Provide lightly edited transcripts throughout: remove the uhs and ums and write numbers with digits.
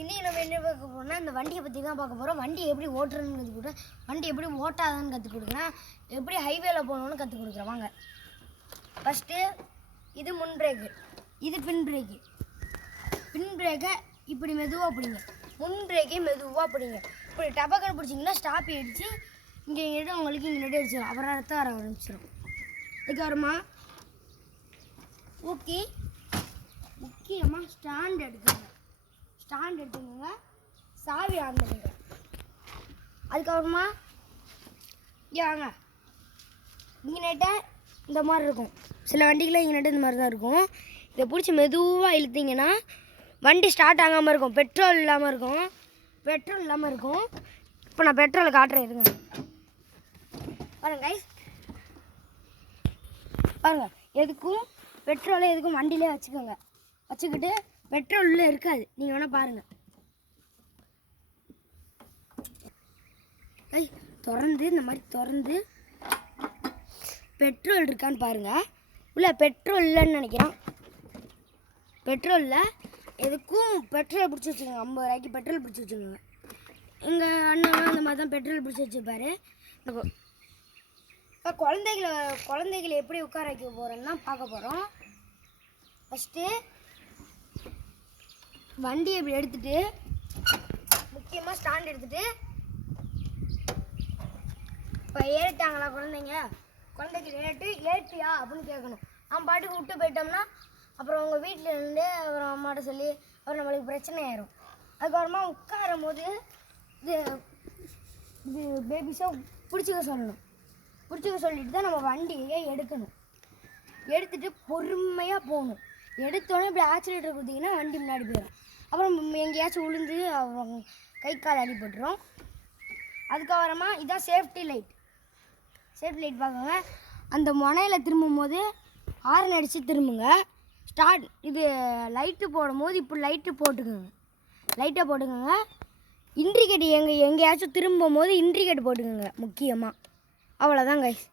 இன்னைக்கு நம்ம என்ன பார்க்க போறோம்னா இந்த வண்டியை பற்றி தான் பார்க்க போகிறோம். வண்டி எப்படி ஓட்டுறதுன்னு கற்றுக் கொடுக்குறேன், வண்டி எப்படி ஓட்டாதான்னு கற்றுக் கொடுக்குறேன், எப்படி ஹைவேல போகணுன்னு கற்றுக் கொடுக்குறேன். வாங்க. ஃபஸ்ட்டு இது முன் பிரேக்கு, இது பின் பிரேக்கு. பின் பிரேக்கை இப்படி மெதுவாக பிடிங்க, முன் பிரேக்கை மெதுவாக பிடிங்க. இப்படி டபக்கன்னு பிடிச்சிங்கன்னா ஸ்டாப் அடிச்சு இங்கே எங்கிட்ட உங்களுக்கு இங்கே நெடி அடிச்சிடும், அப்புறம் ரத்தம் வர ஆரம்பிச்சிடும். அதுக்கப்புறமா முக்கியமாக ஸ்டாண்ட் எடுத்துங்க. ஸ்டாண்ட் எடுத்துக்கோங்க, சாவி ஆன் பண்ணுங்க. அதுக்கப்புறமா இங்கே வாங்க. இங்கிட்ட இந்த மாதிரி இருக்கும், சில வண்டிகளில் இங்கிட்ட இந்த மாதிரி தான் இருக்கும். இதை பிடிச்சி மெதுவாக இழுத்தீங்கன்னா வண்டி ஸ்டார்ட் ஆகாமல் இருக்கும், பெட்ரோல் இல்லாமல் இருக்கும். இப்போ நான் பெட்ரோலை காட்டுறேன், இருங்க. பாருங்க கைஸ், பாருங்கள். எதுக்கும் பெட்ரோலை எதுக்கும் வண்டியிலே வச்சுக்கிட்டு பெட்ரோல் உள்ளே இருக்காது, நீங்கள் வேணால் பாருங்கள். திறந்து இந்த மாதிரி திறந்து பெட்ரோல் இருக்கான்னு பாருங்கள். உள்ள பெட்ரோல் இல்லைன்னு நினைக்கிறேன். பெட்ரோலில் எதுக்கும் பெட்ரோல் பிடிச்சி வச்சுக்கோங்க. 50 ரூபாய்க்கு பெட்ரோல் பிடிச்சி வச்சுக்கோங்க. எங்கள் அண்ணன் அந்த மாதிரி தான் பெட்ரோல் பிடிச்சி வச்சுருப்பாரு. இப்போ குழந்தைகளை எப்படி உட்கார வைக்க போகிறோன்னா பார்க்க போகிறோம். ஃபஸ்ட்டு வண்டியை இப்படி எடுத்துகிட்டு, முக்கியமாக ஸ்டாண்ட் எடுத்துகிட்டு, இப்போ ஏறிட்டாங்களா குழந்தைக்கு ஏற்றியா அப்படின்னு கேட்கணும். அவன் பாட்டுக்கு விட்டு போயிட்டோம்னா அப்புறம் உங்கள் வீட்டில் இருந்து அப்புறம் அம்மாட்ட சொல்லி அப்புறம் நம்மளுக்கு பிரச்சனை ஆயிரும். அதுக்கப்புறமா உட்காரும் போது இது பேபிஸை பிடிச்சிக்க சொல்லிட்டு தான் நம்ம வண்டியை எடுக்கணும். எடுத்துகிட்டு பொறுமையாக போகணும். எடுத்தோடனே இப்படி ஆக்சிலேட்டர் கொடுத்தீங்கன்னா வண்டி முன்னாடி போயிடும். அப்புறம் எங்கேயாச்சும் விழுந்து அவங்க கை கால் அடிபட்டுரும். அதுக்கப்புறமா இதான் சேஃப்டி லைட் பார்க்குங்க. அந்த முனையில் திரும்பும் போது ஹார்ன் அடித்து திரும்புங்க. இது லைட்டு போடும் போது இப்போ லைட்டை போட்டுக்கோங்க. இண்டிகேட் எங்கேயாச்சும் திரும்பும் போது இண்டிகேட் போட்டுக்கோங்க முக்கியமாக. அவ்வளோதான் கைஸ்.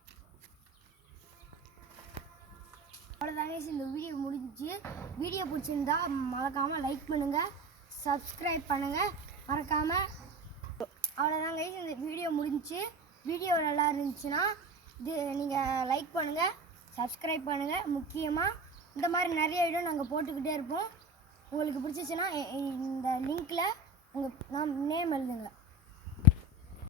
இந்த வீடியோ முடிஞ்சிச்சு. வீடியோ பிடிச்சிருந்தா மறக்காமல் லைக் பண்ணுங்கள், சப்ஸ்கிரைப் பண்ணுங்கள் மறக்காமல். அவ்வளோதான் கைஸ், இந்த வீடியோ முடிஞ்சிச்சு. வீடியோ நல்லா இருந்துச்சுன்னா இது நீங்கள் லைக் பண்ணுங்கள், சப்ஸ்கிரைப் பண்ணுங்கள். முக்கியமாக இந்த மாதிரி நிறைய வீடியோ நாங்கள் போட்டுக்கிட்டே இருப்போம். உங்களுக்கு பிடிச்சிச்சின்னா இந்த லிங்க்கில் உங்கள் நேம் எழுதுங்க.